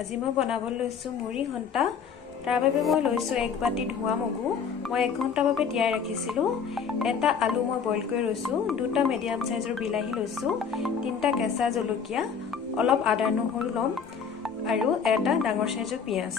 আজি মই বনাবলৈ লৈছোঁ মুড়ি ঘণ্টা। তাৰ বাবে মই লৈছোঁ 1 বাটি ধোৱা মগু। মই 1 ঘণ্টা বাবে তিয়াই ৰাখিছিলোঁ। এটা আলু মই বইল কৰি লৈছোঁ। 2টা মিডিয়াম সাইজৰ বিলাহী লৈছোঁ। 3টা কেঁচা জলকীয়া, অলপ আদা নহৰু ল'ম আৰু এটা ডাঙৰ সাইজৰ পিঁয়াজ।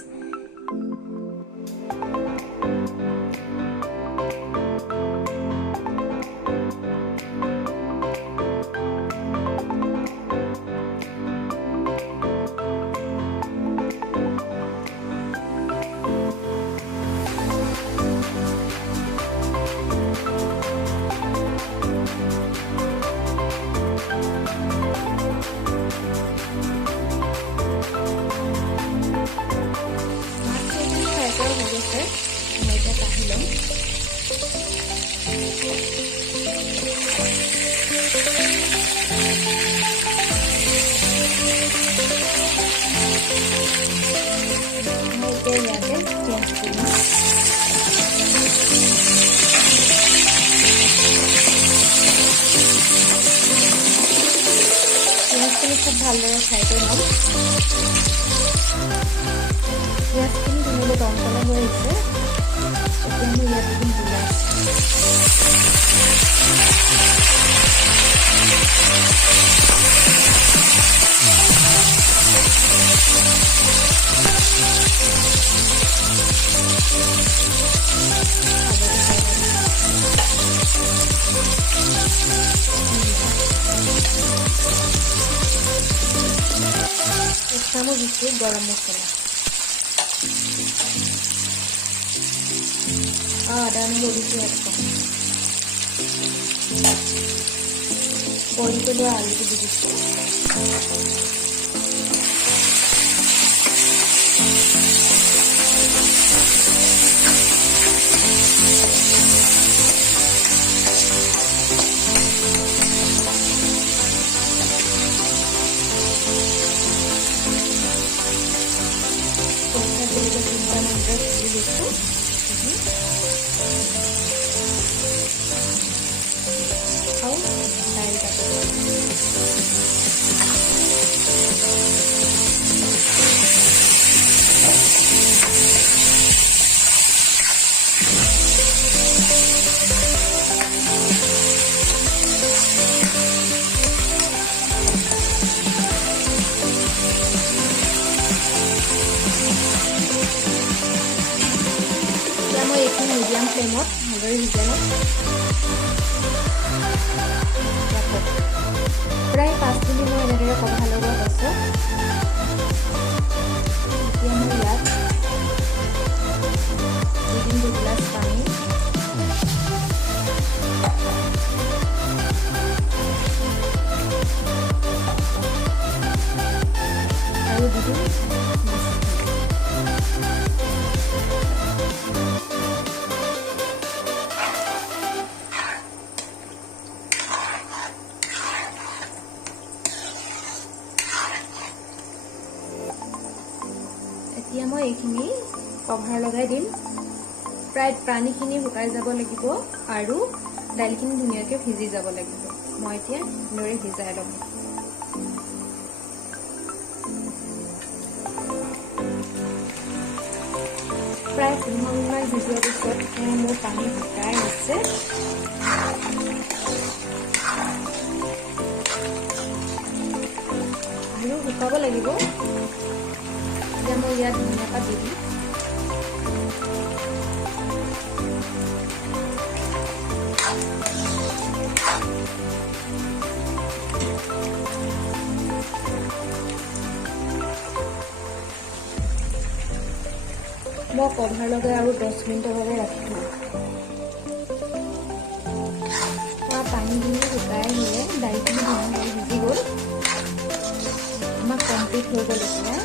খুব ভালদৰে ফ্ৰাই কৰি ল'ম। পিঁয়াজখিনি ধুনীয়াকৈ ৰং কালাৰ হৈ আহিছে। এতিয়া মই ইয়াত দিম বিলাহী। চামচ দিছোঁ গৰম মছলা, আদা নহৰু দিছোঁ 1 কাপ, বইল কৰি লোৱা আলুটো দি দিছোঁ। মই এইটো মিডিয়াম ফ্লেমত ভালদৰে সিজাই ল'ম। প্ৰায় 5 মিনিট মই এনেদৰে কভাৰ লগোৱাৰ পাছত এতিয়া মই ইয়াত দি দিম 2 গিলাচ পানী। আৰু দি দিম এতিয়া মই এইখিনি কভাৰ লগাই দিম। প্ৰায় পানীখিনি শুকাই যাব লাগিব আৰু দাইলখিনি ধুনীয়াকৈ ভিজি যাব লাগিব। মই এতিয়া এনেদৰে ভিজাই ল'ম। প্ৰায় 15 মিনিটমান ভিজোৱাৰ পিছত মোৰ পানী শুকাই আছে। আৰু শুকাব লাগিব। এতিয়া মই ইয়াত ধনিয়া পাত দি দিম। মই কভাৰ লগাই আৰু 10 মিনিটৰ বাবে ৰাখিলোঁ। পানীখিনি শুকাই আহিলে দাইলখিনি ধুনীয়াকৈ ভিজি গ'ল। আমাৰ কমপ্লিট হৈ গ'ল এতিয়া।